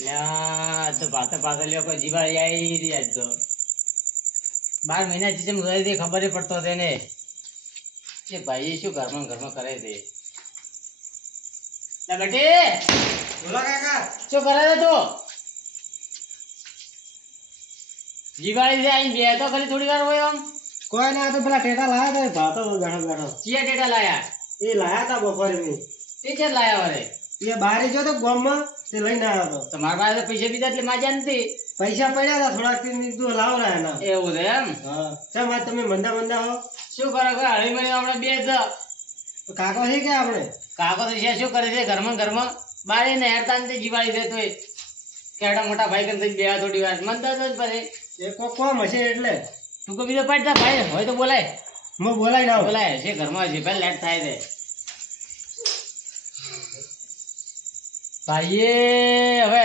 લ્યા તો ભાતો પાગલ્યો કોઈ જીવાળી આવી રહી આજ તો 12 મહિના થી જેમ રહી હતી ખબર પડતો હતો ને કે ભાઈ શું ઘરમાં કરે છે લા બેટી બોલો કાકા શું કરે છે તું જીવાળી થી આવીને બે તો ખાલી થોડી વાર હોય આમ કોઈ ના તો પેલા ટેટા લાયા તા ભાતો ગાણો ગાણો ચિયા ટેટા લાયા એ લાયા તા બપોરે ની તે છે લાયા વરે એ બારે જો તો ગામમાં તે લઈને આવ્યો તો મારા પાસે પૈસા બીજા એટલે માજા નથી તો પૈસા પડ્યા હતા થોડાક તીન કીધું લાવ રહ્યા ના એવું છે એમ હા ચમ આજ તમે મંદા મંદા હો શું કરો કે હળી મળી હમણાં બે જ તો કાકો છે કે આપણે કાકો તો છે શું કરે છે ઘરમાં બારે ને હેરતા ને જીવાળી છે તોય કેડા મોટા ભાઈ કરીને બે થોડી વાર મન તો જ પછી એ કોમ હશે એટલે તું કો બીજો પાડતા ભાઈ હોય તો બોલાય હું બોલાઈ ના બોલાય છે ઘરમાં છે પેલા લેટ થાય છે ભાઈએ હવે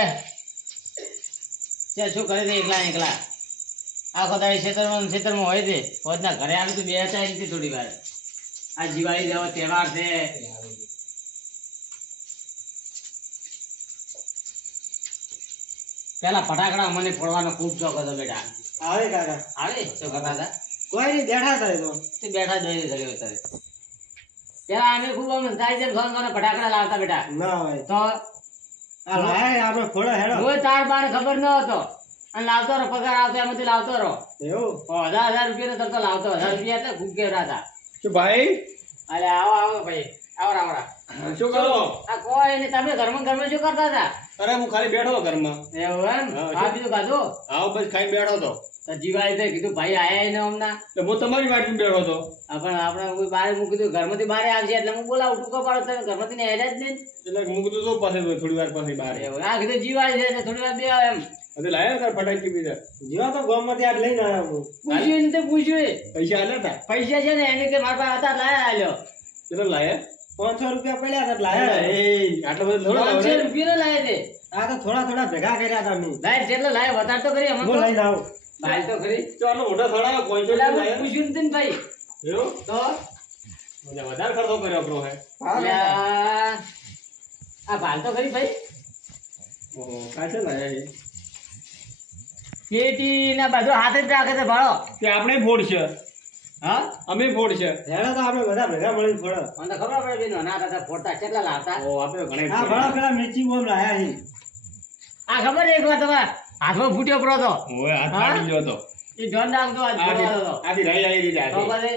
ત્યાં શું કરે છે એકલા આખો દાડી ખેતરમાં હોય છે પોતના ઘરે આવે તો બે ચાર રીતે થોડી વાર આ દિવાળી જેવો તહેવાર છે પેલા ફટાકડા મને ફોડવાનો ખૂબ શોખ હતો બેટા આવે કાકા આવે શું કરતા હતા કોઈ નહીં બેઠા હતા એ તો તે બેઠા જ રહી ઘરે અત્યારે પેલા અમે ખૂબ આમ જાય છે ફટાકડા લાવતા બેટા ના હોય તો આ લાયા આપણે ખોડો હેડો રોજ તાર બાર ખબર ન હતો અને લાવતો રહો પગાર આવતો એમાંથી લાવતો રહો એવું 1000 રૂપિયા તો લાવતો 1000 રૂપિયા એટલે ખૂબ કેવડા હતા શું ભાઈ અલે આવો ભાઈ આવરા શું કરો આ કોઈ નહીં તમે ઘરમાં શું કરતા હતા અરે હું ખાલી બેઠો ઘરમાં એવું એમ હા, આ બીજું ખાધું આવો બસ ખાઈ બેઠો તો જીવાળી તે કીધું ભાઈ આયા ને હમણાં હું તમારી વાટમાં બેઠો તો પણ આપણે કોઈ બારે હું કીધું ઘરમાંથી બારે આવશે એટલે હું બોલાવું ટૂંકો પાડો તમે ઘરમાંથી ને હેડ્યા જ નહીં એટલે હું કીધું તો પાસે થોડી વાર પાસે બહાર એવું આ કીધું જીવાળી છે એટલે થોડી વાર બે આવે એમ હવે લાયા તાર ફટાકી બીજા જીવા તો ગામમાંથી આજ લઈને આવ્યો હું પૂછ્યું ને તે પૂછ્યું પૈસા આલ્યા તા પૈસા છે ને એને કે મારા પાસે હતા લાયા આલ્યો કેટલા લાયા 500 રૂપિયા પડ્યા હતા લાયા આટલા બધા થોડા 500 રૂપિયા લાયા તે આ તો થોડા ભેગા કર્યા હતા મેં લાય જેટલો લાય વધાર તો કરી હું લઈને આવું ભાઈ તો ખરી ચાલો મોટા થોડા કોઈ પેલા હું લાયા પૂછ્યું ને ભાઈ એવું તો મને વધારે ખર્ચો કર્યો આપણો હે લ્યા, આ ભાલ તો ખરી ભાઈ ઓહો કાચે લાયા છે પેટી ના બધું હાથે જ રાખે છે ભાડો તે આપણે ફોડ છે હા અમે ફોડ છે હેડો તો આપણે બધા ભેગા મળીને ફોડો મને તો ખબર પડે બેનો ના દાદા ફોડતા કેટલા લાવતા ઓ આપણે ઘણા આ ભણા પેલા મેચી ઓમ લાયા છે આ ખબર એક વાર તમારા હાથમાં ફૂટ્યો પડો તો ઓય હાથ હા? ફાટી ગયો તો એ જોન નાખતો આજ ફોડવાનો હતો. આથી રહી આવી રીતે તો આથી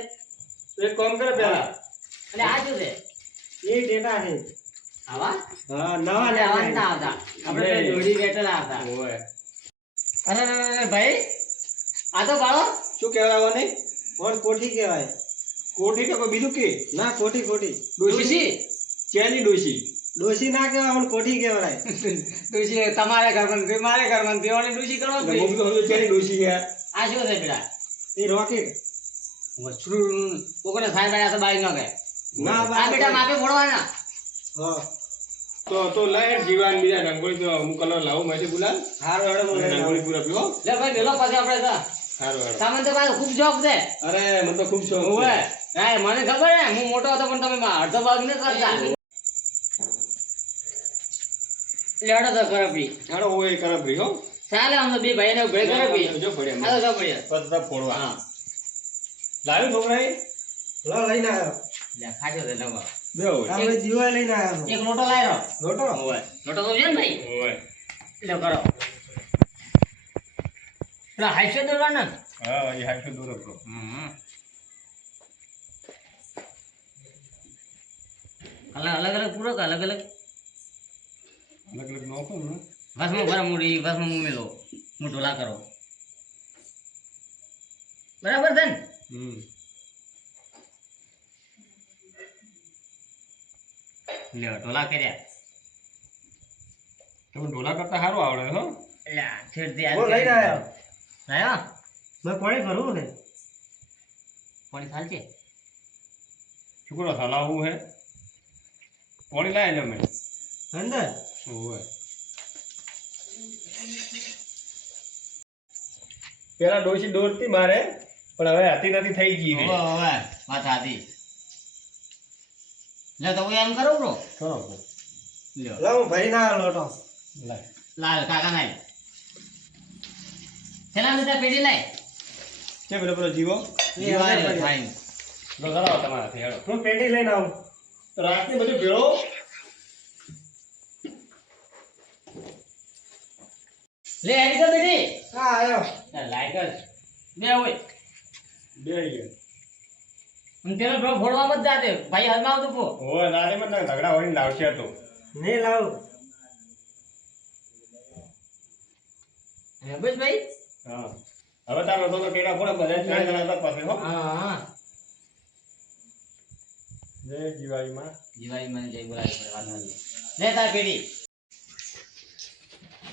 પછી એક કામ કરે પેલા એટલે આ શું છે એ ટેટા છે આવા હા નવા આપણે આવા જ ના લાયા આવતા આપણે બે જોડી બેઠેલા હતા ઓય અરે ભાઈ આ તો ભાડો શું કહેવાય કોણ કોઠી કહેવાય કોઠી કે કોઈ બીજું કે ના કોઠી ડોશી ચેની ડોશી ડોશી ના કહેવાય પણ કોઠી કહેવાય ડોશી તમારે ઘરમાં ને મારે ઘરમાં તેઓને ડોશી કરવા એટલે હું કીધું ચેની ડોશી છે આ શું છે બેટા એ રોકેટ વસ્ત્રુ કોકને સાહેબ આયા તો બાઈ ન કે ના આ બેટા માપે ફોડવાના હા તો લાય જીવાન બીજા રંગોળી તો હું કલર લાવું મેં ગુલાલ હારો હેડો હું લઈને રંગોળી આવું. પૂરા પીવો લે ભાઈ મેલો પછી આપણે તો સારું હેડો તમને તો ભાઈ ખૂબ શોખ છે અરે મને તો ખૂબ શોખ ઓવે છે હા મને ખબર હે હું મોટો હતો પણ તમે અડધો ભાગ ન કરતા લેડો તો કરપી હેડો ઓય કરબ રહ્યો ચાલે આમ તો બે ભાઈને ભેગ કરપી જો પડ્યા આ તો જો પડ્યા પતરા ફોડવા હા લાવ્યું છોકરાએ લો લઈને આવ્યો લે ખાજો તે લવા બે હોય આપણે જીવા લઈને આવ્યો એક લોટો લાવ્યો લોટો ઓવે લોટો તો છે ને ભાઈ ઓય લે કરો પેલા હાઈસો દોરવાના ને? હા એ હાઈસો દોરો બ્રો અલગ અલગ પૂરો કે અલગ અલગ અલગ અલગ નોખો ને ભસ્મ ભરા મૂડી ભસ્મ મૂમેલો હું ઢોલા કરો બરાબર છે ને લ્યો ઢોલા કર્યા તમે ઢોલા કરતા સારું આવડે હો લ્યા છેડતી હું લઈને આવ્યો આયો મેં પાણી ભરવું ને પાણી ચાલ છે છોકરો હલાવવું હે પાણી લાય લે મેં અંદર ઓય પેલા ડોશી દોરતી મારે પણ હવે હતી નથી થઈ ગઈ હે ઓવે ઓવે વાત સાચી લે તો હું એમ કરું બ્રો કરો લ્યો લો હું ભરી ના આવ્યો લોટો લાય લાલ કાકા નાય ચલા બધા પેડી લાય કે પેલો પેલો જીવો જીવાય ફાઈન બગડાવો તમારાથી હેડો હું પેટી લઈને આવું. રાતને બધું ભેળો લે હેડી તો બેટી હા આયો. લાઈકર બે હોય બે ગયા હું પેલો બ્રો ફોડવા મત જાતે ભાઈ હાલમાં આવતો પો ઓ રાતે મને ઝઘડા હોય લાવશે તો નહીં લાવ. હે બસ ભાઈ હા હવે તારો તો ટેડા ફોડા બધા ચાર જણા હતા પાસે હો હા જય જીવાઈમાં જીવાઈ મને જઈ બોલાવી પડે વાત નથી લે તાર પેડી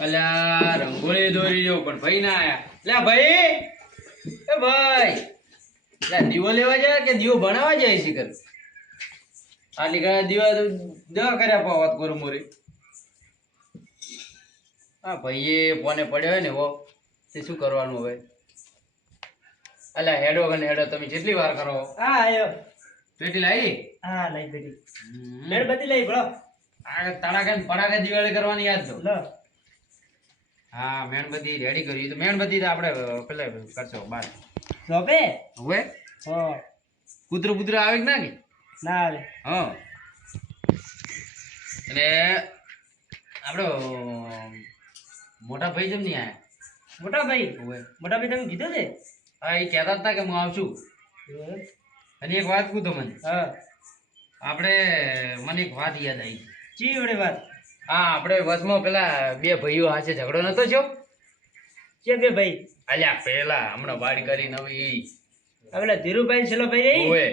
અલ્યા રંગોળી દોરી જો પણ ભાઈ ના આયા લે ભાઈ એ ભાઈ લે દીવો લેવા જાય કે દીવો ભણાવવા જાય છે કર આટલી ઘણા દીવા તો દવા કર્યા પા વાત કરું મોરી હા ભાઈએ ફોને પડ્યો હોય ને વો તે શું કરવાનું હવે અલ્યા હેડો અને હેડો તમે કેટલી વાર કરો હા આયો. પેટી લાવી હા લઈ પેટી. મેણબત્તી લઈ બળો. આ તડાકે પડાકે દિવાળી કરવાની યાદ તો લો. હા મેણબત્તી રેડી કરી તો મેણબત્તી તો આપણે પેલા કરશો બાર સોપે. હવે હો. કૂતરું કૂતરું આવે કે ના કે ના આવે. હા અને આપણો મોટા ભાઈ જેમ નહીં આયા મોટા ભાઈ. હવે મોટા ભાઈ તમે કીધું છે. હા એ કહેતા હતા કે હું આવશું અને એક વાત કહું તો મને હા. આપણે મને એક વાત યાદ આવી ચી વડે વાત. હા આપણે વચમાં પેલા બે ભાઈઓ હાથે ઝઘડો નતો થયો કે બે ભાઈ. અલ્યા પેલા હમણાં વાડી કરી નવી આપણા ધીરુભાઈ ને છેલ્લો ભાઈ રહી. ઓએ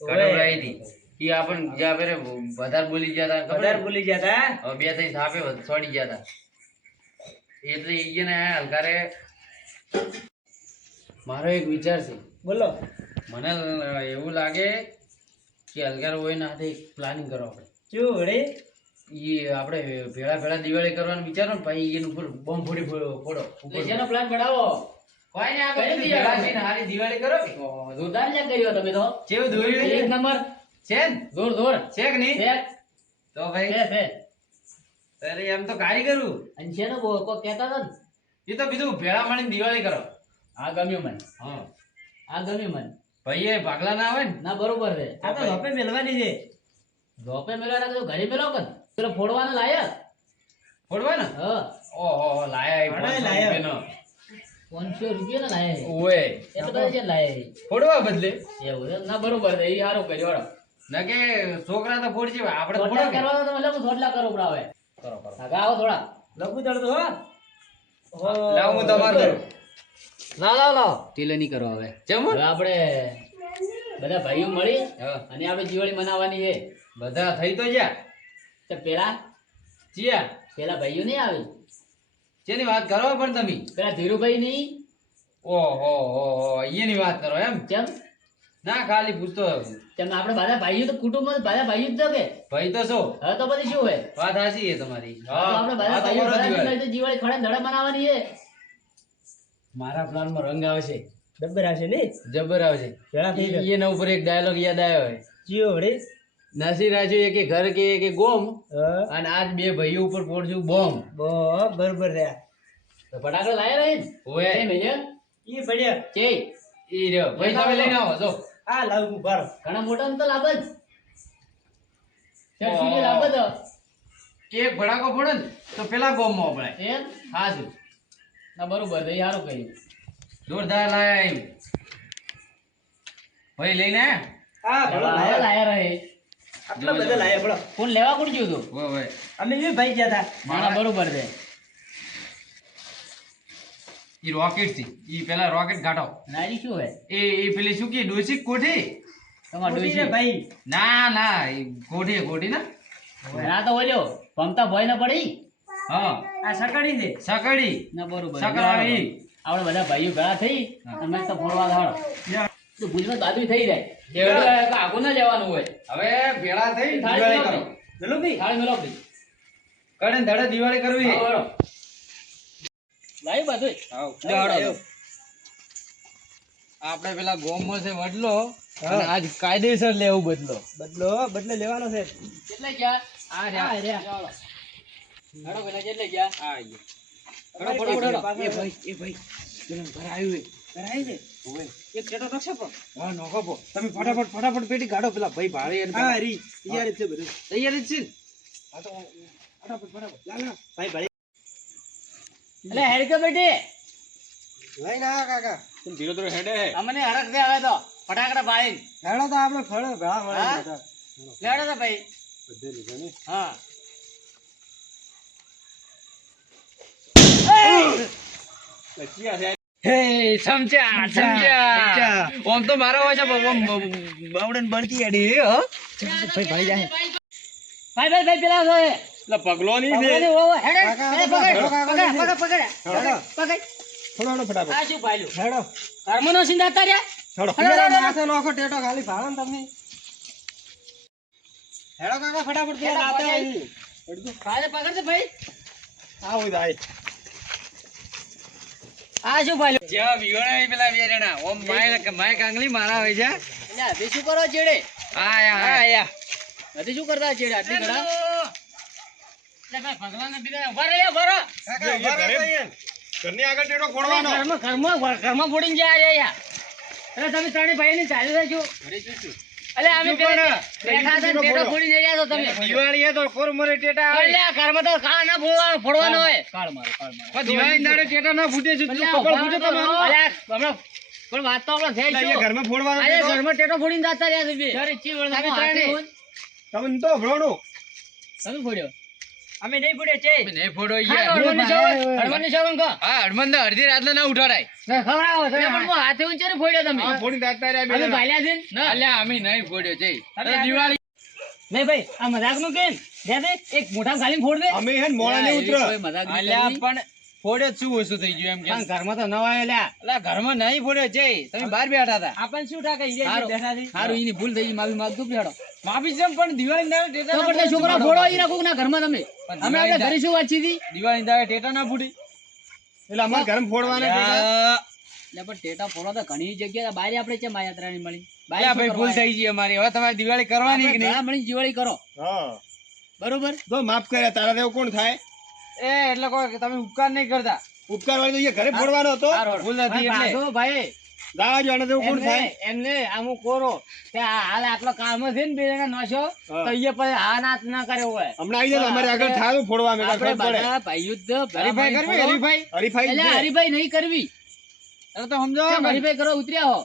કડવરાઈ હતી ઈ આપણ જ્યાં પેરે વધારે બોલી ગયા હતા ખબર વધારે ભૂલી ગયા તા. હવે બે ત્રણ થાપે છોડી ગયા હતા એટલે ઈ ને હલકારે મારો એક વિચાર છે બોલો. મને એવું લાગે કે હલકારે હોય ને હાથે એક પ્લાનિંગ કરો આપણે ચી વડે. ઈ આપણે ભેળા ભેળા દિવાળી કરવાનું વિચારો ને પછી એનું ઉપર બોમ્બ ફોડી ફોડો શેનો પ્લાન બનાવો કોઈ ને કઈ આપણે દિવાળી? ભેળા થઈને હારી દિવાળી કરો કે જોરદાર લે કર્યો તમે તો કેવું દોર્યું એક નંબર છે ને જોર જોર છે કે નહીં છે તો ભાઈ છે અરે એમ તો કારીગરું અને શેનો કો કહેતા હતા ને એ તો બીજું ભેળા મળીને દિવાળી કરો આ ગમ્યું મને હા આ ગમ્યું મને ભાઈ એ ભાગલા ના આવે ને ના બરોબર છે આ તો હપે મેલવાની છે. રોપે મેળવા રાખજો ઘરે મેળવો કે પેલો ફોડવાનો લાયા ફોડવા ને હા ઓહો લાયા એ ઘણા 500 લાયા. રૂપિયાનો. ₹500 ના લાયા છે ઓએ એ તો બધા છે ને લાયા ફોડવા બદલે છે એવું છે ના બરોબર છે એ સારું કર્યો વાળો ના કે છોકરા તો ફોડ છે આપણે તો થોડલા ફોડો કે? કરવા તો તમે લખો થોડલા કરો બરાબર કરો કરો આગા આવો થોડા લખું તળતો હો. હો. લાવ હું તમારું કરું. ના લાવ લાવ ટીલે નહીં કરો હવે ચમ હવે આપણે બધા ભાઈઓ મળી હા અને આપણે દિવાળી મનાવવાની છે બધા થઈ તો જા તો પેલા જીયા ભાઈઓ નહીં આવે જેની વાત કરો પણ તમે પેલા ધીરુભાઈ નહીં ઓહો હો એની વાત કરો એમ કેમ ના ખાલી પૂછતો તેમ આપણે બધા ભાઈઓ તો કુટુંબમાં બધા ભાઈઓ જ તો કે ભાઈ તો શું હવે તો પછી શું હોય વાત સાચી છે તમારી તો આપણે બધા હા, તો ભાઈઓ કરો ભેગા દિવાળી. થઈને તો દિવાળી ખડે ધડે મનાવવાની છે મારા પ્લાનમાં રંગ આવશે ડબ્બર આવશે નહીં. જબર આવશે ભેળા થઈ ગયા. એના ઉપર એક ડાયલોગ યાદ આવ્યો હોય ચી વડે. નસી રાજુ કે ઘર કે ગોમ હા. અને આજ બે ભાઈઓ ઉપર ફોડશું બોમ્બ બરોબર રહ્યા. તો ફટાકડા લાયા રહે ને ઓએ કેમ એટલે? ઈ પડ્યા. છે ઈ રહ્યો ભાઈ તમે લઈને આવો જો આ લાવું હું બાર. ઘણા મોટા તો લાભ જ ત્યાં ઓહો. સુધી લાભ જ એક ભડાકો ફોડે ને તો પેલા ગોમમાં વપરાય એમ હાજુ ના બરોબર છે એ સારું કહ્યું જોરદાર લાયા એમ ભાઈ લઈને આયા? હા ભલો હવે લાયા. લાયા રહે આટલા બધા લાયા ભલો. કોણ લેવા કોણ ગયું તું ઓય ઓય અમે બી ભાઈ ગયા હતા. મારા બરોબર છે ઈ રોકેટ છે ઈ પેલા રોકેટ કાઢો નારી શું હે એ પેલી શું કે ડોસી કોઠી તમાર મોટી ડોશી રે ભાઈ. ના ના ઈ કોઠી ના ના તો ઓલ્યો પમતા ભય ના પડી હા આ સકડી છે. સકડી ના બરોબર સકરાવી. આપણે બધા ભાઈઓ ભેળા થઈ અમે તો ફોડવા ધાડો તો ભૂલમાં દાદુ થઈ જાય કેવડો? એટલે આગું ના જવાનું હોય હવે ભેળા થઈ થાળી દિવાળી કરો મેલો મેલો ભાઈ. થાળી મેલો ભાઈ કડે ધડે દિવાળી કરવી આવો, આવો. લાવી બધું લાવ્યો. આપણે પેલા ગોમમાં છે વડલો હા. અને આજ કાયદેસર લેવું બદલો બદલે લેવાનો છે. કેટલે ગયા આ આ રહ્યા. ચાલો હેડો પેલા કેટલે ગયા આ તમે ફટાફટ પેટી કાઢો પેલા ભાઈ ભાડે હા રી તૈયાર છે બધું તૈયાર જ છે હા તો ફટાફટ લાલા ભાઈ ભાઈ એટલે હેડ કે બેટી લઈને આવો કાકા તું ધીરે ધીરે હેડે હે અમને હડક દે હવે તો ફટાકડા પાડીને હેડો તો આપણે ફળો ભેળા મળે હા? બધા. લેડો તો ભાઈ બધે લીધા ને હા બચ્યા છે હે સમજ્યા ઓમ તો મારો હોય છે બાવડન બળતી અડી હો ભાઈ ભાઈ જાય ભાઈ પેલા છો એ એટલે પગલો નહીં પકડો ને, છે ઓ, ઓ, હેડે, કાકા, હેડે, કાકા, પકડ, કાકા, પકડ, હેડો. પકડ. થોડો હેડો ફટાફટ આ શું ભાઈલું? હેડો કર્મનો સિંધા તાર્યા? થોડો પિયારા માથે નોખો ટેટો ખાલી ભાળો ને તમે હેડો કાકા ફટાફટ પેલા હેડો, રાતે પકડ. આવી. ભાઈ પકડ દે ભાઈ. આ હોય દાય આ શું ભાઈલું? જેવા વિયોણા પેલા બે જણા ઓમ માય કાંગલી મારા હોય છે એટલે હજી શું કરો ચેડે? આયા હજી શું કરતા ચેડે આટલી ઘડા? એટલે ભાઈ ભગવાનને બીજા ઉભા રહો, ઉભા રહો. કાકા ઉભા રહો અહીંયા. ઘરની આગળ ટેટો ફોડવાનો ઘરમાં ફોડીને જાય યાર. એટલે તમે ત્રણેય ભાઈની ચાલી રહેજો. એટલે અમે બેઠા હતા ને ટેટો ફોડીને ગયા તો તમે. દિવાળી હે તો કોરમરે ટેટા આવે એટલે આ ઘરમાં તો કાળ ના ફોડવાનો હોય. પણ દિવાળી દાડે ટેટા ના ફૂટે છે એટલે કપડ ફૂટે તમારું અલ્યા, હમણાં પણ વાત તો આપણે થઈ અહીંયા છે. ઘરમાં ફોડવાનો આજે ટેટો. ઘરમાં ટેટો ફોડીને જતા રહ્યા છે બે. તમે ત્રણેય. તમને તો ભણો તમે ફોડ્યો? અમે નહીં ફોડ્યો છે. નહીં ફોડો હા, યાર હળવદની સવણ, હળવદની સવણ કહો. હા હડમંદ અડધી રાત ના ઉઠાડાય ખવડાવો તમે. એટલે પણ હું હાથે ઊંચે ને ફોડ્યો તમે. ફોડી દાતા રહ્યા અમે બે ભાલ્યા છે ને? ના. અલ્યા અમે નહીં ફોડ્યો છે અરે દિવાળી નહીં ભાઈ, આ મજાકનું કેમ? દે દે, એક મોઢા ખાલી ફોડ દે. અમે હે ને મોડા નહીં ઉતરો કોઈ મજાક નહીં અલ્યા કરવી. પણ ફોડ્યો જ શું ઓછું થઈ ગયું એમ કે પણ ઘરમાં તો ન હોય લ્યા. અલ્યા ઘરમાં નહીં ફોડ્યો છે તમે બહાર બેઠા હતા આપણને શું ટાકે ઈ રહ્યા હારું. બેઠા છે. હારું, એની ભૂલ થઈ ગઈ, માફી માંગતું બેઠો. માફી છે પણ દિવાળી દાડે ટેટા તો ના પણ તે ફૂટે. છોકરા ફોડો ઈ રાખો કે ના ઘરમાં તમે. પણ અમે આપણે ઘરે શું વાંચી હતી? દિવાળી દાડે ટેટા ના ફૂટી એટલે અમારે ઘરમાં ફોડવાના ટેટા. અલ્યા એટલે પણ ટેટા ફોડો તો ઘણી જગ્યાએ બહાર આપણે છે માયાત્રાની મળી. બહાર અલ્યા શું ભાઈ ભૂલ કરવા થઈ ગઈ અમારી હવે તમારે દિવાળી કરવાની કે આપણે નહીં ઘણા મળી દિવાળી કરો. હા બરોબર? તો માફ કર્યા તારા દેવ કોણ થાય એ એટલે કોઈ તમે ઉપકાર નહીં કરતા ઉપકાર વાળી તો અહીંયા ઘરે ફોડવાનો હતો ભૂલ નથી પણ એટલે પાછો ભાઈ દાવા જો આના દેવ કોણ થાય એમને આમું કોરો કે આ હાલ આટલો કામ છે ને બે જણા નશો હા. તો એ પછી હા ના ના કર્યો હોય. હમણાં આવી જાય અમારે આગળ થાય ફોડવા અમે આપણે ખબર પડે બધા ભાઈઓ જ હરીફાઈ કરવી હરીફાઈ હરીફાઈ એટલે જ છે. હરીફાઈ નહીં કરવી. હવે તો સમજો કેમ હરીફાઈ કરો ઉતર્યા હો?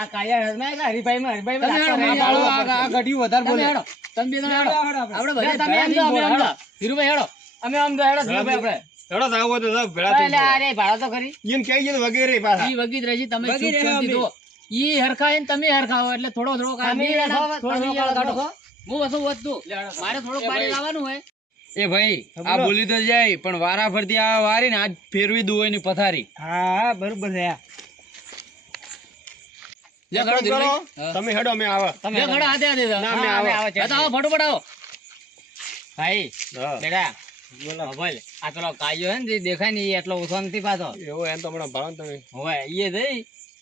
આ કાયા હરમાય કે હરીફાઈમાં તમે હેડો, હરીફાઈમાં આ બાળો આ ઘડિયું વધારે તમે બોલે હેડો. તમે બે જણા હેડો. આપણે બધા તમે ભેળા આમ થઈને દો, અમે આમ હેડો. દો. ધીરુભાઈ હેડો. અમે આમ તો હેડો ધીરુભાઈ આપણે. હેડો જાવ હોય તો જાવ, ભેળા થઈ એટલે જાઓ. અરે ભાડો તો ખરી. ઈયન કહી દે વગેરે પાછા ઈ વગી જ રહેશે, તમે વગી સુખ રહ્યા શાંતિ અમે. દો. ઈ હરખાય ને તમે હરખાવો એટલે થોડો થોડો કામ તમે બે જણા રાખો, થોડો તમે થોડો કાઢો. રાખો. હું વસું વધતું. મારે થોડુંક બારી લાવવાનું હોય. એ ભાઈ આ બોલી તો જાય પણ વારા ફરતી આ વારી ને આજ ફેરવી દઉં એની પથારી હા બરોબર છે લે એક ખડો કામ કરો, ધીરુભાઈ. હા. તમે હેડો અમે આવા તમે ખડો હાથે હાથે જાઓ. ના, અમે હા, આવો. હા, તો આવો ફટોફટ આવો. ભાઈ હા. બેટા બોલ આ પેલો કાયો હે ને જે દેખાય ને એ એટલો ઓછો નથી પાછો એવો એમ તો હમણાં ભાવ તમે હોય એ જઈ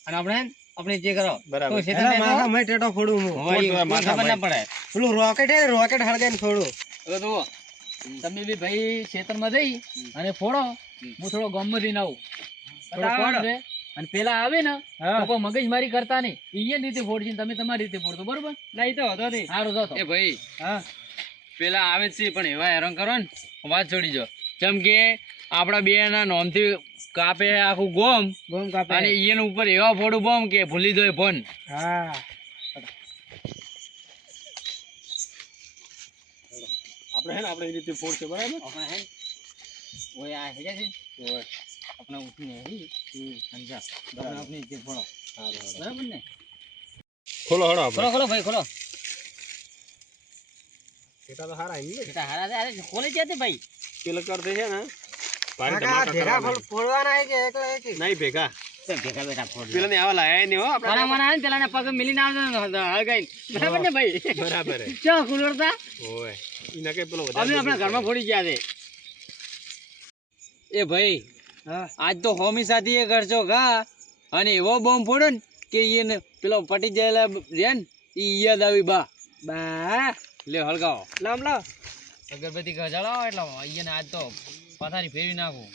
અને આપણે જે કરો બરાબર. તો શેતાન ને માથા મેં ટેટો ફોડું હું હોય, ઈ ફોડ કોઈ ખબર ના પડે. પેલું રોકેટ હે રોકેટ હળગાઈને ફોડું હવે જુઓ તમે બી ભાઈ ખેતરમાં જઈ અને ફોડો હું થોડો ગામમાં જઈને આવું થોડો બતાવવાનું ફોડો. છે. અને પેલા આવે ને હા. તો કોઈ મગજમારી કરતા નહીં ઈ રીતે ફોડશે ને તમે તમારી રીતે ફોડતો બરોબર ના ઈ તો હતો નહીં સારું જાઓ તો. એ ભાઈ હા પેલા આવે જ છે પણ એવા હેરાન કરો ને વાત છોડી જો જેમ કે આપડા બે ના નોમથી કાપે આખું ગોમ ગોમ કાપે અને એના ઉપર એવા ફોડું બોમ કે ભૂલી દો ફોન હા આપણે હે ને આપણે એ રીતે ફોડશે બરાબર આપણે હે ને, ઓય આ હેડ્યા છે ને, ઓય. આપણે ઉઠીને હેડી અને જા. આપણે આપણી રીતે ફોડો બરાબર ને ખોલો હેડો આપણે ખોલો ખોલો ભાઈ ખોલો ટેટા તો હારા એમ ને બેટા હારા છે અરે ખોલી છે તે ભાઈ પેલા કરતે છે ને ભારે કાકા ધમાકા ભેગા કરવાના. ફોડવાના હે કે એકલા એક નહીં ભેગા તો ભેગા બેટા ફોડ પેલા ને આવા લાયા નહીં હો મારા આપણે મને આવે ને પેલા પગ મિલીને આવે ને હળગાઈ બરાબર ને ભાઈ બરાબર હે ચો કુલરતા ઓય ઈના કે પેલો અમે આપણા ઘરમાં ફોડી ગયા છે એ ભાઈ હા આજ તો હોમી સાથે એ કરશો ઘા અને એવો બોમ્બ ફોડો ને કે એને પેલો પટી ગયેલા રે ને ઈ યાદ આવી બા બા લે હળગાવો લામ લાવ અગરબત્તી જલાવો એટલે એને આજ તો પથારી ફેરવી નાખું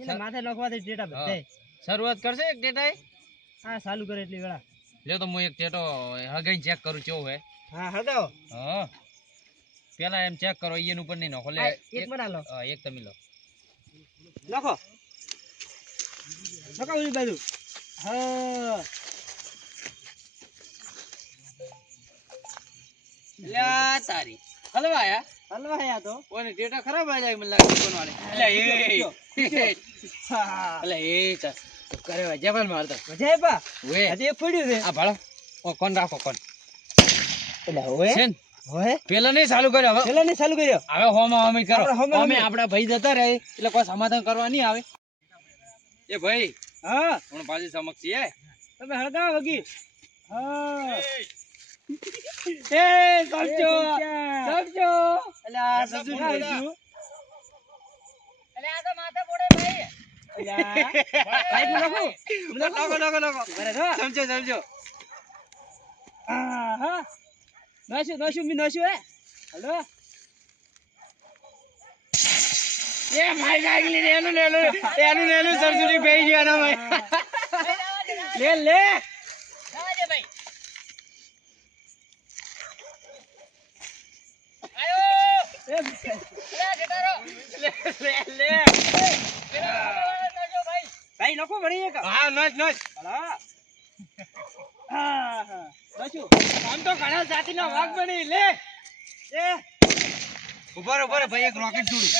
એને માથે નાખવાથી ટેટા બધાય. શરૂઆત કરશે એક ટેટાએ? હા ચાલુ કરે એટલી વેળા. લ્યો તો હું એક ટેટો હગાઈ ચેક કરું કેવું હે. હા હળગાવો. હા પેલા એમ ચેક કરો ઈયન ઉપર નહીં નાખો લે. હા, એક બના લો. હા એક તમે લો. નાખો. નાખો ઓલી બાજુ. હા. લ્યા તારી હલવા આયા. હલવા હે આ તો. ઓને ટેટા ખરાબ આ જાય મને લાગે દુકાન વાળે. એટલે એ હા. એટલે એ ચાલ કરે વા જબલ મારતા. મજા આઈ બા. વે હજી એક પડ્યું છે. આ ભાળો ઓ કોણ રાખો કોણ એટલે હવે છે ને હવે પેલા નહીં ચાલુ કર્યો હવે પેલા ને ચાલુ કર્યો. હવે હોમાં હોમી કરો આપણે હોમે હોમે હોમે. આપડા ભાઈ જતા રહે એટલે કોઈ સમાધાન કરવા નહીં આવે એ ભાઈ હા હું પાછી સમક્ષ છે તમે હળગાવો વગી. હા એ સમજો સમજો. અલ્યા સમજો ભાઈ. અલ્યા આ તો માથે પડે ભાઈ. અલ્યા ભાઈ નાખો. બરે થો. સમજો સમજો હા નાશું મી નાશું હે. હલો એ ભાઈ ગાગલી એનું સમજુની ભાઈ ગયા ના ભાઈ લે લે. જવા દે ભાઈ. આયો. એ અલ્યા ટેટારો. લે ટેટારો ભાઈ. ભાઈ નાખો ભરી એક. હા નોચ હા હા નાશું. આમ તો ઘણા જાતિના વાઘ બની લે એ ઉભા રહો ભાઈ એક રોકેટ છોડું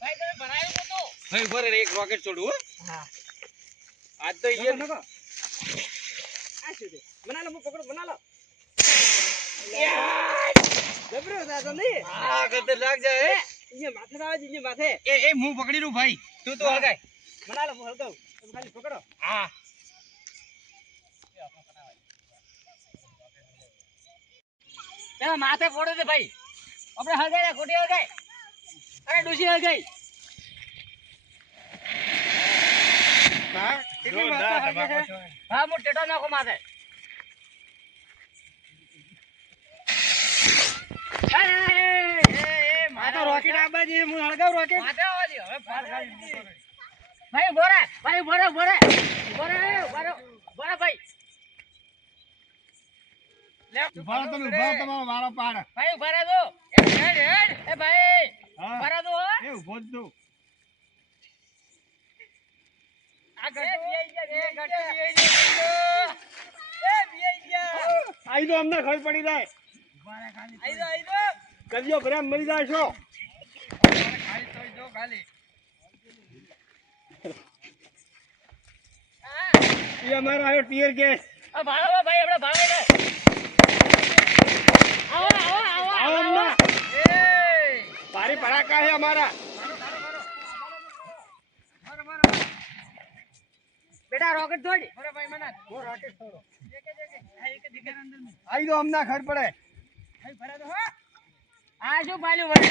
ભાઈ તમે ભણાયું નતું. ભાઈ ઉભા રહો એક રોકેટ છોડું હો હા આજ તો ઈ નાખો. આ શું છે? બના લો હું પકડો બના લો. જબરો દાદા નહીં. આ કતે લાગ જાય હે અહીંયા માથે ના આવે અહીંયા માથે. એ હું પકડી લઉં ભાઈ તું તો હળગાય બના લો હું હળગાવું. તમે ખાલી પકડો. હા પેલા માથે પડે છે ભાઈ. આપણે હળગાય ખોટી હળગાય. અરે ડૂસી હળગાય. કેટલી માથે હળગે છે? હા હું ટેટો નાખો માથે. આ તો રોકેટ આબા છે હું હળગાવ રોકેટ. માથે આવવા દે. હવે ફાર ખાલી. ભાઈ બોરે બોરે બોરે ભાઈ. ઉભા તમે ઉભા તમારો વારો પાડ ભાઈ ઉભા રહેજો. હેડ. એ ભાઈ હા ઉભા રહેજો હો. એ ઉભો જ તું આ ગટુ આઈ તો અમને ખબર પડી જાય આઈ દો કદીઓ ભર્યા મરી જાય છો એ અમારો આવ્યો ટીયર ગેસ આ ભાળો ભાઈ આપણે ભાળે ને. આવો આવો અમને ભારે ભડાકા છે અમારા બેટા રોકેટ છોડ. આઈ તો અમને ખબર પડે આ શું પાલ્યું વળે.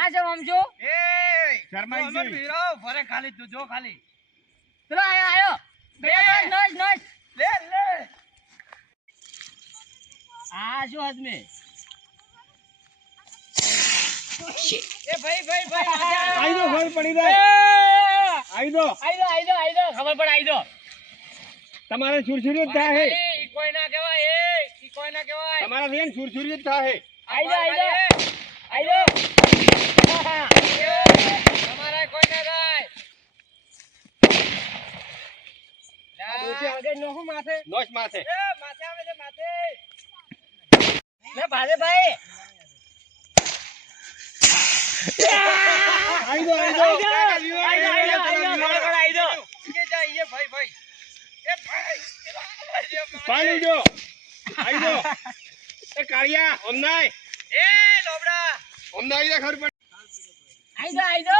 આ જો આમ જો શરમાઈ ગઈ ભરે ખાલી તું જો ખાલી પેલો આયો નોઈસ આ શું હજમે. એ ભાઈ આઈ તો ખબર પડી જાય આઈ તો આઈ દો ખબર પડે આઈ દો. તમારે છુરછુરી જ થાય ઈ કોઈ ના કહેવાય ઈ કોઈ ના કહેવાય. તમારા બેન છુરછુરી જ થાય આઈ દો તમારા કોઈ ના થાય. આગળ નો હું માથે નોશ માથે માથે આવે છે માથે. લે ભાલે ભાઈ આઈ દો પાણી જો આઈ દો એ કાળિયા ઓમનાય ઓમનાય રે ખબર પડી આઈ દો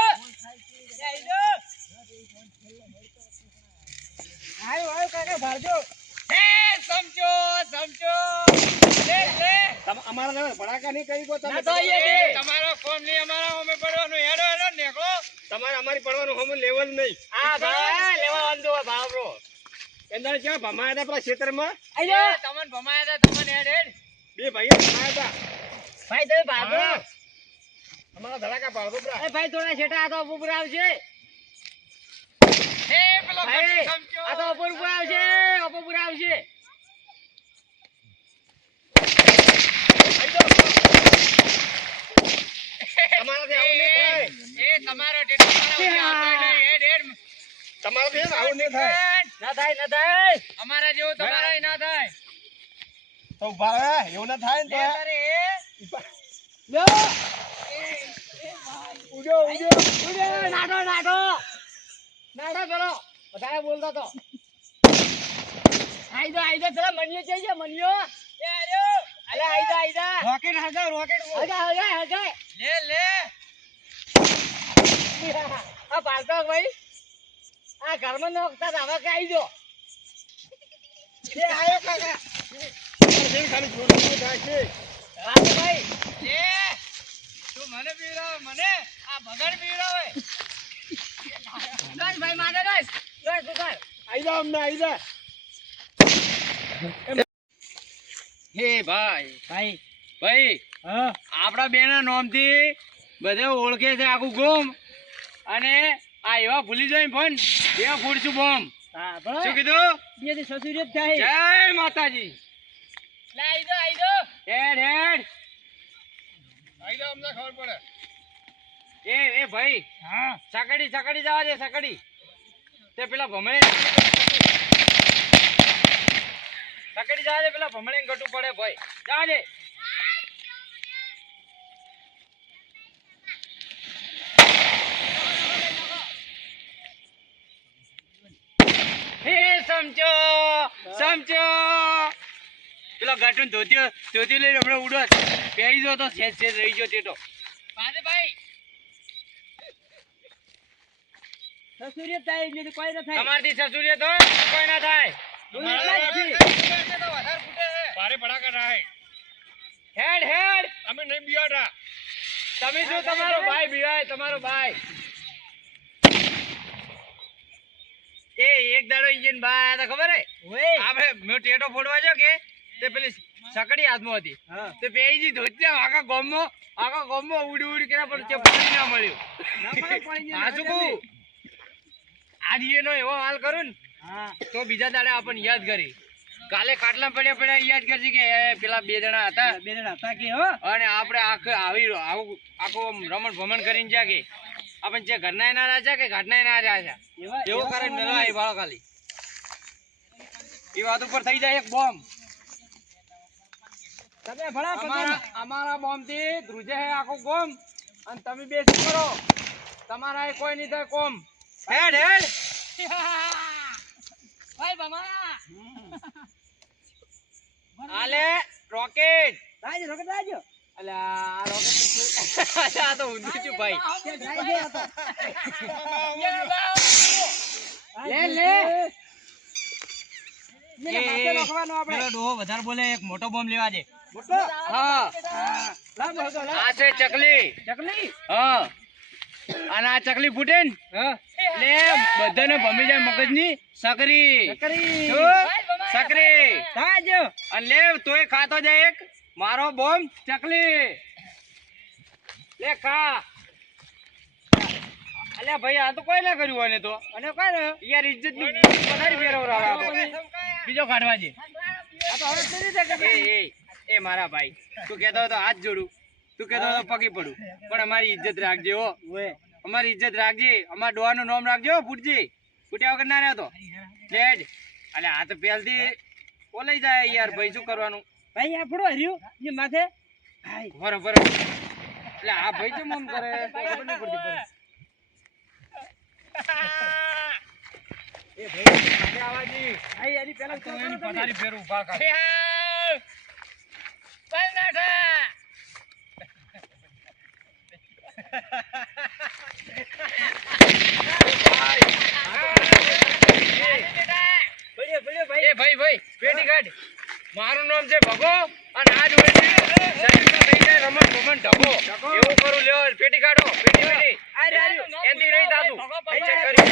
આયો કાકા ભારજો. એ સમજો લે અમારા ભડાકા નહીં કરી ગો તમે ના તો આઈએ બે. તમારો ફોન નહીં અમારા હોમે પડવાનું હેડો નેકળો તમારે અમારી પડવાનું હમ લેવલ નહીં આ ભાઈ લેવા વાંધો ભાવરો એંદાડે ક્યાં ભમાયા હતા પેલા ખેતરમાં? આઈ જાઓ. તમને ભમાયા હતા તમને હેડ હેડ બે ભાઈઓ ભમાયા હતા. ભાઈ તમે ભાગો. હા. અમારા ધડાકા પાડો પેલા. એ ભાઈ થોડા છેટા આ તો ઉપર આવશે. એ પેલો ભાઈ ગટુ સમજો. આ તો ઉપર આવશે. ઉપર આવશે. તમારાથી આવું નહીં થાય. એ તમારો ટેટો મારા ઉપર આવતો નહીં. હેડ હેડ તમારાથી એમ આવું નહીં થાય. ના થાય ના થાય. અમારા જેવું તમારાય ના થાય. તો ઉભા રહે. એવું ના થાય ને તો. તારે એ ઉડ્યો, ઉડ્યો. ઉડે, નાટો નાટો નાટો પેલો વધારે બોલતો તો. આઈ દો પેલા મનિયો છે મનિયો. એ આર્યો. અલે આઈ દો. રોકેટ હગાય રોકેટ હગાય. લે લે આ પાલતો ભાઈ આ ઘરમાં નોખતા હતા, હવે કે આઈ દો. એ આયો કાકા. તમારાથી ખાલી જોડવાનું થાય છે. પાલતો ભાઈ લે તું મને પીવડાવે મને આ બગડ પીવડાવે. બસ ભાઈ મારે બસ ઉતાર. આઈ જાઓ અમને, આઈ જા. હે ભાઈ ભાઈ ભાઈ હા આપણા બેના નામથી બધા ઓળખે છે આખું ગોમ. અને આ એવા ભૂલી જાય ફોન એવા ફૂડશું બોમ્બ. હા શું ભાઈ કીધું? બે દી સસુરી જ થાય. જય માતાજી. લે આઈ દો. હેડ હેડ આઈ જાઓ અમને ખબર પડે. એ ભાઈ હા સકડી જવા દે સકડી. તે પેલા ભમણે સકડી જવા દે પેલા ભમણે ગટું પડે ભાઈ જવા દે. હે સમજો પેલા ગાટું ધોતી લઈને હમણાં ઉડો પહેરી જો તો સેજ રહી ગયો તેટો. ભાઈ સસુરી જ થાય એટલે કોઈ ન થાય. તમારથી સસુરિયત હોય કોઈ ના થાય. બોલ એટલા જ છે. ભારે ભડાકા થાય. હેડ હેડ અમે નહીં બિયાડા. તમે શું તમારો ભાઈ બીવાય તમારો ભાઈ. એ એક દાડો ઇન્જિન ભાઈ આયા તા ખબર હે ઓય આપણે મેં ટેટો ફોડવા જો કે તે પેલી સકડી હાથમાં હતી. હા તે પેજી ધોત્યા આખા ગામમાં ઉડી કર્યા પણ તે પાણી ના મળ્યું. હા શું કહું આજ એનો એવો હાલ કરું ને હા તો બીજા દાડે આપણને યાદ કરી. કાલે ખાટલા પડ્યા યાદ કરશે કે એ પેલા બે જણા હતા બે જણા હતા કે હો. અને આપણે આખું રમણ ભમણ કરીને જા કે આપણને જે ઘરના ના રાજા કે ઘાટના ના રાજા એવો કરે મેલો આવી ભાળો ખાલી એ વાત ઉપર થઈ જાય એક બોમ્બ. તમે ભણા અમારા બોમ્બ થી ધ્રુજે હે આખું ગોમ અને તમે બે શું કરો તમારા કોઈ નહીં થાય કોમ. હેડ હેડ ભાઈ બમાયા આલે રોકેટ. રાજ રોકેટ રાજો અલ્યા આ રોકેટ આ તો ઊંધું છું ભાઈ. લે પેલો ડોહો વધારે બોલે એક મોટો બોમ્બ લેવા દે. મોટો હા લાવ હતો આ છે ચકલી. ચકલી હા અને આ ચકલી ફૂટે ને એટલે બધાને ભમી જાય મગજની સકરી. ચકરી શું? સકરી રાજ અને લે તોય ખાતો જાય એક મારો બોમ્બ ચકલી લે ખા. અલ્યા ભાઈ આ તો કોઈ ના કર્યું આને તો અને કોઈ ને યાર ઇજ્જત નું વધારે ફેરવરાવે બીજો કાઢવા દે. આ તો હવે થઈ જાય એ મારા ભાઈ તું કહેતો હતો હાથ જોડું તું કહેતો હતો પગી પડું પણ અમારી ઇજ્જત રાખજે હો. અમારી ઇજ્જત રાખજે અમારા ડોહાનું નામ રાખજે હો ફૂટજી ફૂટ્યા વગર ના રહેતો ડેડ. અલે આ તો પહેલથી ઓલાઈ જાય યાર ભાઈ શું કરવાનું. ભાઈ આ ફોડો હર્યું ને માથે બરોબર એટલે આ ભાઈ કેમ આમ કરે ખબર નહીં પડતી. એ ભાઈ માથે આવાજી ભાઈ યારી પેલા તો એની પથારી ફેર ઉભા કર. એ ભાઈ પેટી કાઢ. મારું નામ છે ભગો અને આ જોડે છે શરીરમાં થઈ જાય રમણ ભમણ ઢગો. એવું કરું લ્યો પેટી કાઢો પેટી એનથી નહીં થાતું. ચેક કરી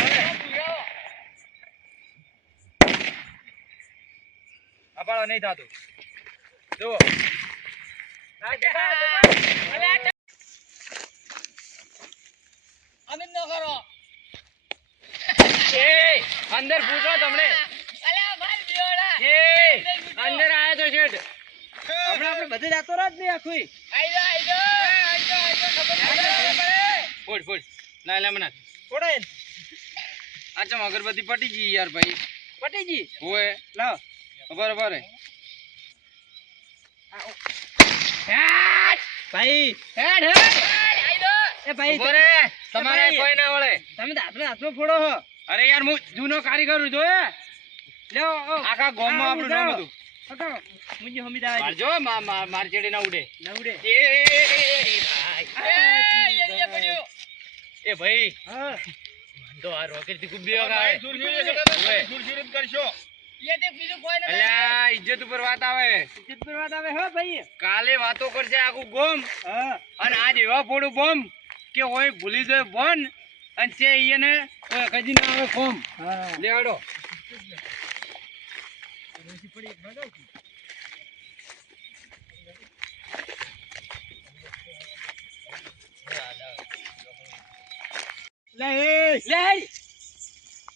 અપાળો નહીં થતું જુઓ અમિત નો કરો અંદર પૂછો તમને અલ્યા ભાઈ બિયોડા એ અંદર આયા તો શેઠ હમણાં આપણે બધે જાતો રાત નહીં આખું આઈજો ફોડ ફોડ ના લે મના થોડે આ ચમ અગરબત્તી પટી ગઈ યાર ભાઈ પટીજી ઓએ લાવ ખબર ખબર ભાઈ હેડ એ ભાઈ ઉભો રે તમારે કોઈ ના વળે તમે તો હાથમાં ફોડો છો અરે યાર હું જૂનો કારીગર છું જો લેવો આખા ગામમાં આપણું નામ હતું પકડો મુજી હમી દાવા મારજો માર ચેડી ના ઉડે નવડે એ ભાઈ હા તો આ રોકેટ થી કુબી વગાડે સુરસુરિત કરશો ये देख બીજું કોઈ ન અલ્યા ઇજ્જત ઉપર વાત આવે ચિત પર વાત આવે હો ભાઈ કાલે વાતો કરશે આખું ગોમ હા અને આજ એવા ફોડું બોમ કે ઓય ભૂલી જાય બોન અને છે ઈને ઓય કજી ના આવે કોમ હા લેવાડો લે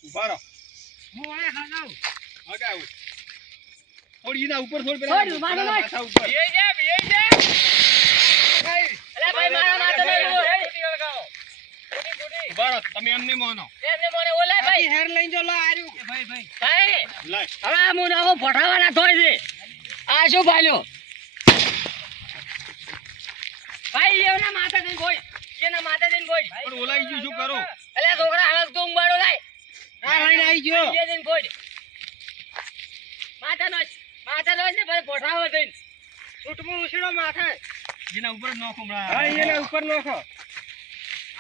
ઉભા રહો હું આયા ખાગાવ હગાવ થોડી એના ઉપર થોડ થોડ, માથા નાખ. માથા ઉપર એ જા અલ્યા ભાઈ મારા માથે નહીં ઉભો. ઉભા રહો તમે એમ નહીં મોનો એમને મને ઓલા ભાઈ હેર લઈને જો લા આર્યું ભાઈ ભાઈ ભાઈ લાય હવે આ મું નાખો ભટાવાના થોય છે આ શું ભાલ્યો ભાઈ એના માથે દઈને કોઈ એના માથે દઈને કોઈ પણ ઓલાઈ ગયું શું કરો અલ્યા છોકરા હળક તો ઉંબાડો લાય આ લઈને આવી ગયો એ દઈને કોઈ માથા નો ને પછી ભટાવો દઈને છૂટમાં ઉછળો માથે જેના ઉપર જ નાખો હમણાં. હા એના ઉપર નાખો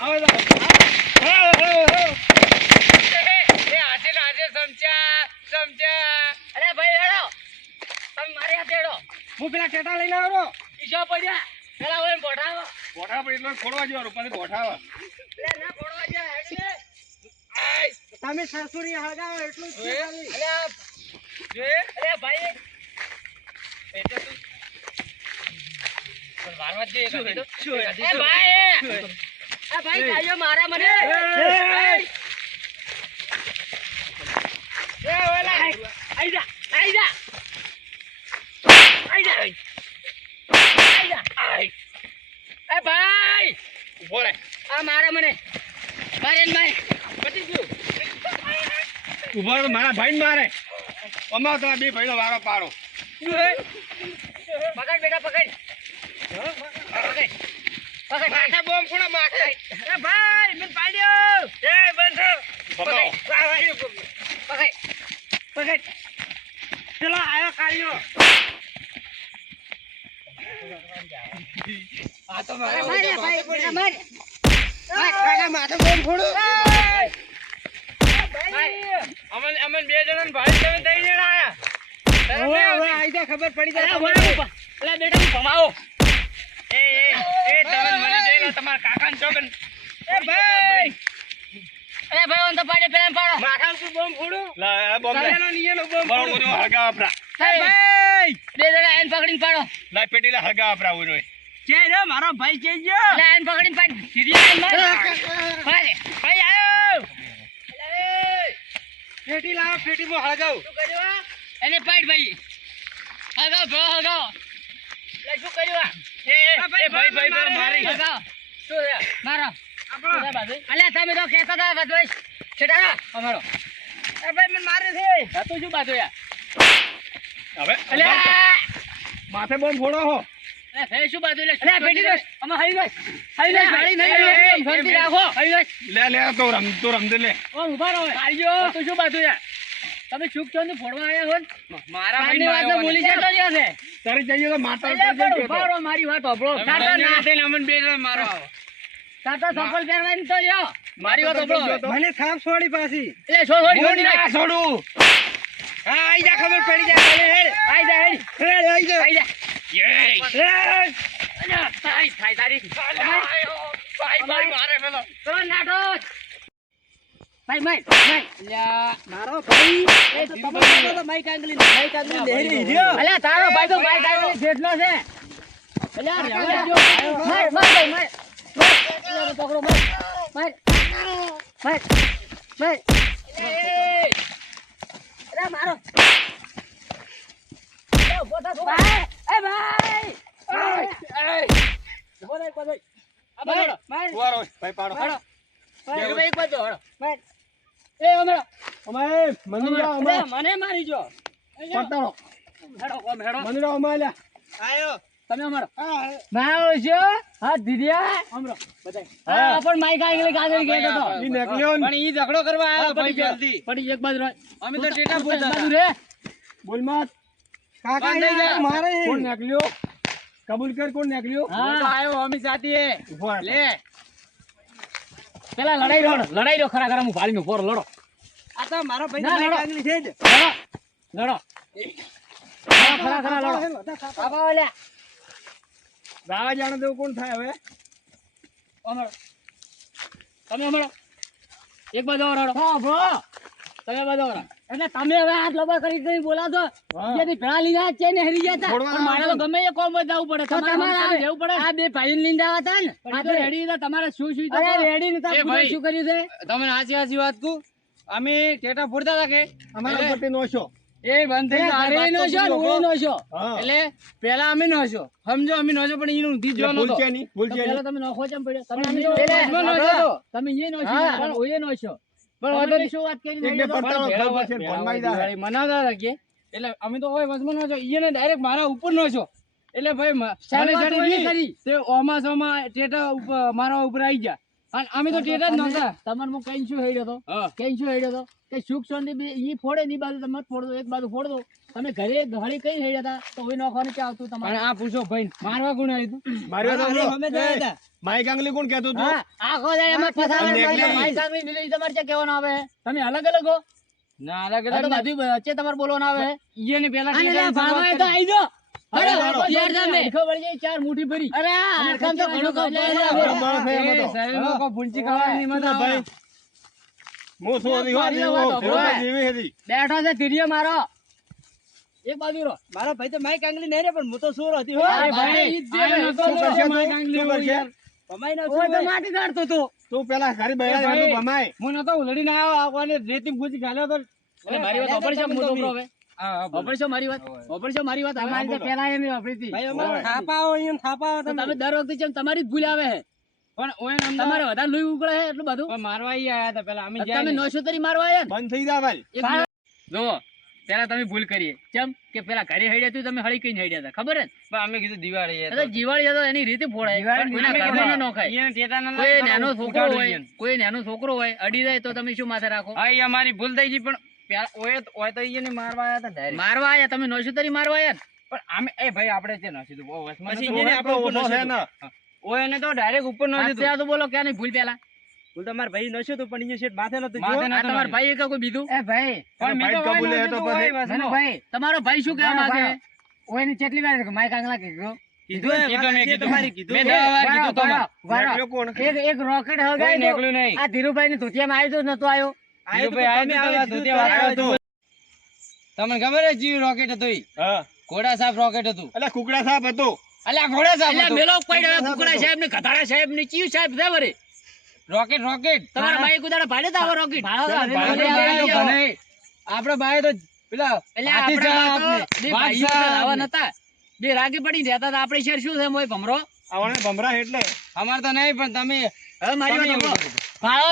આવો તો એ હાથે ને હાથે સમજ્યા અરે ભાઈ હેડો તમે મારી હાથે હેડો હું પેલા ટેટા લઈને આવ્યો ઈશો પડ્યા પેલા ઓય ભટાવો ગોઠા પર એટલો ખોડવા જેવાનું પછી ગોઠાવા લે ના પડવા જા હેડ ને તમે સાસુરી હળગાવો એટલું જ છે ખાલી. અલ્યા અરે ભાઈ એટલે તું પણ વારવા જ જોઈએ કાઢી દો. એ ભાઈ એ ભાઈ કાયો મારા મને એ ઓલા આઈ જા એ ભાઈ ઉભો રહે આ મારા મને મારે ને ભાઈ પટી ગયું ઉભો રહે મારા ભાઈને મારે અમારો તમારા બે ભાઈનો વારો પાડો પકડ બેટા પકડ માથે બોમ્બ ખૂણા માથે એ ભાઈ મને પાડ્યો એ બંધો પકડો. પકડ ચલો આયો કાઢ્યો આ તો મારે મારે ભાઈ બેટા મારે કાકા માથે બોમ્બ ફોડો અમન બે જણાને ભાઈ તમે 3 જણા આયા હવે આઈ જા ખબર પડી જાય અરે બેટા હું ભમાવો એ તમે મને જોઈ તમારા કાકાને ચોકન એ ભાઈ અરે ભાઈ ઓન તો પાડે પેલા પાડો માથા ઉપર બોમ્બ ફોડો લા આ બોમ્બ લે કાયાનો નીયેનો બોમ્બ બરોબર ફોડો ઓનો હગા આપરા એ ભાઈ બે જણા આઈને પકડીને પાડો લા પેટીલા હગા આપરા ઓનો કે રે મારો ભાઈ કે જો એટલે આઈને પકડીને પાડ સીધી આઈને માર ભાઈ ભાઈ આયો અરે પેટી લાવો પેટીમાં હળગાવ શું કર્યું એને પાડ ભાઈ હગાવ બ્રો હગાવ લે શું કર્યું આ ભાઈ મારી હગાવ શું છે મારો આપણો અલ્યા તમે તો કહેતા હતા બધું છેટાડો અમારો એ ભાઈ મને મારે છે આ તો શું બાજુ યાર હવે અલ્યા માથે બોમ્બ ફોડો હો અરે ફેર શું બાજુ લે અલ્યા પેટી દોસ અમે હઈ ગઈ ગાડી નહીં શાંતિ રાખો હઈ ગઈ લે લે તો રમદે લે ઓ ઉભા રહો આજો તો શું બાજુ યાર તમે સુખ છો ને ફોડવા આયા હો મારા કાલની ભાઈ વાત તો ભૂલી જતો રહ્યા છે તારે જઈએ તો માતા અલ્યા ઉપર પણ ઉભા રહો મારી વાત સાંભળો સાતા ના અમન બે જણા મારો સાતા સફળ પહેરવાની તો લ્યો મારી વાત સાંભળો મને થાપ છોડી પાછી એટલે થોડી હું ના છોડું હા આઈ જા ખબર પડી જાય હેડ આઈ જા હેડ હેડ આઈ જા આઈ જા હેડ અલ્યા તાઈ થાઈ તારી ભાઈ મારે પેલો ચલો નાટો ભાઈ માર અલ્યા, મારો ભાઈ એ ધીરુભાઈ તો માઈક આંગળી લહેરી રહ્યો. અલ્યા તારો ભાઈ તો માર કાંઈ જેટલો છે અલ્યા રહેવા દ્યો. માર ભાઈ માર અલ્યા, પકડો માર માર અરે મારો એ ઉભો થા ભાઈ. એ ભાઈ ઉભો રહે કોઈ. આ બાજુ માર ઉભા રહો, ભાઈ પાડો. ભાઈ એક બાજુ હળો માર. એ ઓમેળો અમારે મંદિરા અમારે મને મારી જો પટાડો. હેડો કોમ હેડો મંદિરા અમારે લ્યા. આયો. તમે અમારો મારો છો હા દીદિયા આમરો બધાય. હા પણ માઈક આંગળી કાગળ ગયો તો ઈ નેકલ્યો ને. પણ ઈ ઝઘડો કરવા આવ્યો ભાઈ જલ્દી. પડી એક બાજુ રહો. અમે તો ટેટા એક બોલતા બાજુ હતા. રે બોલ મત. કાકા બંધ થઈ જા. મારે કોણ નેકલ્યો? કબૂલ કર, કોણ નેકલ્યો? હું તો આવ્યો અમે જાતીએ. ઉભો રહો. લે પેલા લડાઈ રહ્યો ખરા ખરા હું ભાળીને ઉભો રહો, લડો આ તો મારો ભાઈ ના, માઈક લડો. આંગળી છે જ. લડો ખરા ખરા લડો બાબા ઓલ્યા રાવા જાણે તેવું કોણ થાય હવે? અમારો તમે અમારો એક બાજુ રડો હા બ્રો તમે બાજુ રડો એટલે તમે હવે હાથ લબા કરી બોલાતો હા. જેની ભેળા લીધા છે ને હરી ગયા છોડવાના હતા મારે તો ગમે એ કોમ જવું પડે તમારે જવું પડે આ બે ભાઈ લીંદા હતા ને આ તો રેડી હતા તમારે શું શું અરે રેડી નતા એ ભાઈ. શું કર્યું છે તમને હાચી વાત કહું, અમે ટેટા ફોડતા હતા કે અમારા એટલે પટ્ટી નોશો. એ બંધ થઈ ગયો. આ ઘરે વાત નો તો છો પૂરી ને લોકો. નો છો હા. એટલે પેલા અમે નહોશો, સમજો અમે નહોશો, પણ ઈનું ઊંધી જ જોવાનો ભૂલ હતો. છે નહીં, ભૂલ છે પેલા નહીં. તમે નોખો ચમ પડ્યો તમે પણ ઈ પેલા નો એમાં નહોશો તો. તમે એ નો છો હા. પણ ઓય નો છો પણ પણ વાંધો નહીં. શું વાત કરી એક બે પડતાળો ભેળા ખબર છે, ભેળા ભણવાઈ જાય. દિવાળી મનાવતા હતા કે એટલે અમે તો હોય વચમાં નહોશો, ઈને ડાયરેક્ટ મારા ઉપર નહોશો. એટલે ભાઈ મને શરૂઆત ચડી ઓલી નહીં. કરી. તે ઓમાં સોમાં ટેટા ઉપર મારા ઉપર આવી ગયા અને અમે તો ટેટા જ નહોતા. તમારે હું કઈ શું હેડ્યો તો હા. કઈ શું હેડ્યો તો કે સુખ શાંતિ બે ઈ ફોડે ની બાજુ તમે ફોડ દો એક બાજુ ફોડ દો તમે ઘરે ઘડી કઈ હેડ્યા હતા તો ઓય નોખવાનું કે આવતું અને તમારે આ પૂછો ભાઈ મારવા કોણ આવ્યું હતું? મારી વાત સાંભળો. અમે ગયા હતા. માઈક આંગળી કોણ કહેતું હતું? હા આખો જાય એમાં ફસાવાનું અને તમારે એકલી. ભાઈ સાંગળી નીલી તમારે છે કહેવાનું આવે તમે અલગ અલગ હો ના અલગ આ તો અલગ બધું વચ્ચે તમારે બોલવાનું આવે ઈને પેલા આને ટેટા લે ભાગવાય તો આઈ જો અરે યાર તમે હરખો વળી જાય ચાર મુઠ્ઠી ભરી અરે આ હરખામ તો ઘણું કામ બરાબર છે એમાં તો. શરીરમાં કોઈ ભૂંચી ખાવાની મત આવે. ભાઈ હું શું હતી, હો, મારી જીવો, વાત સાંભળો. જીવો, જીવી હતી. બેઠો છે તીરિયો મારો એક બાજુ રો મારો ભાઈ તો માઈક આંગળી નહીં રે પણ હું તો સુર હતી હો. અરે ભાઈ, ઈ જ છે ભાઈ. આનો તો શું કરશે તું? માઈક આંગળી શું કરશે? યાર? ભમાઈ ના ઓય તો સુર. માટી કાઢતો તો તું પેલા ઘરે બહેરા ભાઈ. હતું, ભમાય. હું નતો ઉલડીને આવ્યો આને રેતી ભૂંચી ગાલ્યો તો એટલે મારી વાત વાપરશો હું છોકરો હવે હા વાપરશો મારી વાત વાપરશો મારી વાત અમારી તો પહેલા એમ વાપરી હતી ભાઈ અમારે ઓય. થાપાઓ અહીંયા થાપાઓ તો તમે. તમે દર વખતે જેમ તમારી જ ભૂલ આવે છે પણ ઓય ને તમારે અમદાવાદ વધારે લોહી ઉકળે છે એટલું બધું પણ મારવા ઈ આયા હતા પેલા અમે તમે જાય ને. 900 તરી મારવા આયા ને બંધ થઈ જા ભાઈ. એક જો પેલા તમે ભૂલ કરી કેમ કે પેલા ઘરે હૈડ્યા તું તમે હળી કઈ હૈડ્યા હતા ખબર હે ને? પણ અમે કીધું દિવાળી એ તો જીવાળી હતો એની રીતે ફોડાય પણ કોઈના ઘરમાં ન નોખાય ઈને ટેટા ના કોઈ લાગે, નાનો પણ છોકરો ઉઠાડું હોય ઈને. કોઈ નાનો છોકરો હોય અડી જાય તો તમે શું માથે રાખો હા ઈ અમારી ભૂલ થઈ ગઈ પણ પેલા ઓય તો ઈને મારવા આયા હતા direct. મારવા આયા તમે 900 તરી મારવા આયા ને પણ અમે એ ભાઈ આપણે છે ન સીધું બહુ વચમાં પછી નતું. ઈને આપણે ઉપર ઓછો છે ને. ઓય ને તો ડાયરેક્ટ ઉપર ન હાથ દીધું તો બોલો ક્યાં નહીં ભૂલ પેલા હું તો મારા ભાઈ નશો તો પણ અહીંયા શેઠ માથે નતું માથે જો. નતું. આ તમારા ભાઈ કે કોઈ બીજું એ ભાઈ પણ મેં તો ભાઈ કબૂલે ઓય ન તો દીધું, પછી. ઓય વચમાં. ભાઈ તમારો ભાઈ શું કહેવા માંગે ઓયની કેટલી વાર માઈક આંગલા કીધું કીધું એ કીધું મેં વાત છે કીધું. તમારી કીધું. મેં દવા વાર કીધું તો મને. નેકલ્યો કોણ? એક રોકેટ કોઈ હગાઈ નીકળ્યું નહીં. આ ધીરુભાઈ ની ધોતિયામાં આવ્યો તો નતો આવ્યો ધીરુભાઈ આયા તમે તો આવે ધોતિયા કીધું વાળા તમને ખબર હે જીવ રોકેટ હતું ઈ? હા. ઘોડા સાપ રોકેટ હતું. એટલે કુકડા સાપ હતો. અલ્યા ઘોડા સાપ એટલે હતું. મેલો પડ્યો કુકડા સાહેબ ને ગધાડા સાહેબ ને ચીવ સાહેબ છે વરે રોકેટ રોકેટ તમારા ભાઈ કુદાડા ભાડે તો આવો રોકેટ આપણે ભાઈ તો ભણે. આપણે ભાઈ તો પેલા એટલે હાથી સાપ ને બે વાઘ ભાઈઓ સાપ આવા ને. નતા બે રાગી પડી રહેતા હતા આપણે શેર શું છે મોય ભમરો આવણે ભમરા એટલે અમાર તો નહીં પણ તમે હવે મારી તમે વાત એવું સાંભળો. કીધું. ભાળો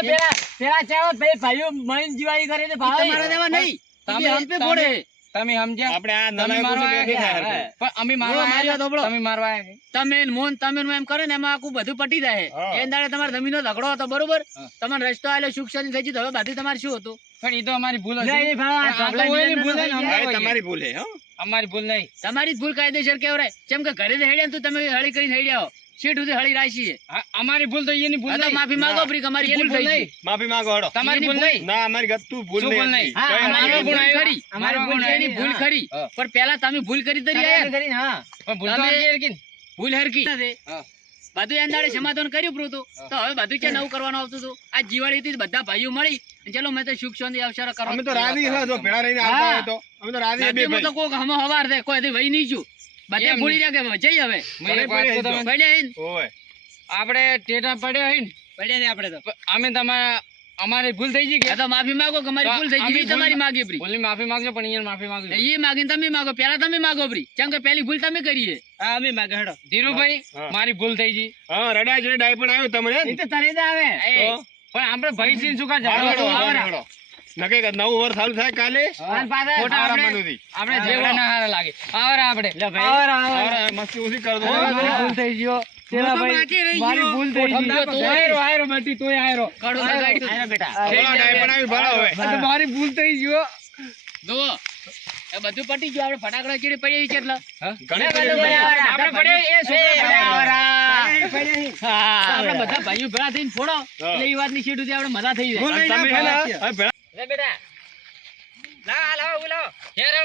પેલા ચાલો ભાઈ ભાઈઓ મહીન જીવાળી કરે છે ભાળો તમારે દેવા નહીં તમે હંપે ફોડે તમે સમજ્યા? આપણે આ તમે નાના મારવા કુછ બેઠી આયા થાય. કે? પણ અમે મારવા બોલો, મારી વાત આયા સાંભળો. તમે મારવા આયા કે? તમે ને મોન તમે ને એમ કરે ને એમાં આખું બધું પટી જાય હા. એ દાડે તમારે જમીનો ઝઘડો હતો બરોબર હા. તમારે રસ્તો આવેલો સુખ શાંતિ થઈ ગયું તો હવે બાજુ તમારે શું હતું પણ ઈ તો અમારી ભૂલ નહીં, હતી. ભાઈ, આ પણ આ તો ઓયની ભૂલ છે ને, ઝઘડા ભાઈ અમારી તમારી ભૂલ હે, હો. અમારી ભૂલ નહીં. તમારી જ ભૂલ કાયદેસર કેવરાય જેમ કે ઘરે હેડ્યા તો તમે હળી કરીને હેડ્યા હો શેઠ સુધી હળી રાશી છે હા, અમારી ભૂલ તો એની ભૂલ આ તો નહીં. માફી માંગો પ્રીક અમારી એની ભૂલ થઈ નહીં. ગઈ માફી માંગો હળો. તમારી એની ભૂલ ભૂલ નહીં. ના અમારી ગત્તુ ભૂલ શું ભૂલ નહીં નહીં? હા, કઈ અમારી નથી. ભૂલ આવ્યો. ખરી અમારી અમારી ભૂલ ભૂલ એની આવી. ભૂલ હા. ખરી હા. પણ પેલા તમે ભૂલ કરી તરી આયા ને. પણ ભૂલ તો તમે- આવી ગઈ કે? ભૂલ હરકી હા. બધું એના સમાધાન કર્યું પ્રું તો હવે બધું છે નવું કરવાનું આવતું હતું આ દિવાળી થી બધા ભાઈઓ મળી અને ચલો મેં તો સુખ શાંતિ અવસર કરવા અમે તો રાજી હા જો ભેળા રહીને આવતા હોય તો અમે તો રાજી બે તો કોક હમ હવાર દે કોઈ વહી નહીં છું બધે ભૂલી રહ્યા કે જઈ હવે મેં એક વાત કહું તમને. પડ્યા હિન ઓય આપણે ટેટા પડ્યા હોય ને પડ્યા ને આપણે તો અમે તમારા અમારી ભૂલ થઈ ગઈ કે આ તો માફી માંગો કે મારી ભૂલ થઈ ગઈ ઈ તમારી માગી પ્રી ભૂલની માફી માંગજો પણ અહીંયા માફી માંગજો એ માગીને તમે માગો પેલા તમે માગો પ્રી કેમ કે પહેલી ભૂલ તમે કરી છે હા અમે માગે હેડો ધીરુભાઈ હા. મારી ભૂલ થઈ ગઈ હા રડા છે ડાય પણ આવ્યો તમને એ તો તને જ આવે એ, પણ આપણે ભાઈ છીએ શું કા હાલો, ઝઘડો હાલો, આવરા? હાલો. નકે કે નવું વર્ષ ચાલુ થાય કાલે અને પાછા ખોટા આપણે આરામથી. આપણે ઝઘડા ના હારા લાગે આવરા આપણે ભાઈ. આવરા આવરા હવે મસ્તી ઓછી કર દો મારી ભૂલ થઈ ગયો તેરા હું તો ભાઈ બાકી રહી મારી ગયો. ભૂલ થઈ કોઠમ ગઈ ના પકડાય. આયરો આયરો બેટી તોય આયરો કાઢો ના કાઢ્યું. આયરા બેટા બોલો, ડાય પણ આવી ભરા હવે આ તો મારી ભૂલ થઈ ગયો જુઓ એ બધું પટી ગયું આપણે ફટાકડા ચીડી પડી કેટલા ઘણી બધા બધી ભાઈ આવરા. આપણે પડ્યો એ છોકરા પડ્યા આપણે બધા ભાઈઓ ભેળા થઈને ફોડો એટલે એ વાતની શીટ સુધી આપણે મજા થઈ જાય તમે હે ને હવે ભેળા લે બેટા લાવ લાવ બોલાવો હેર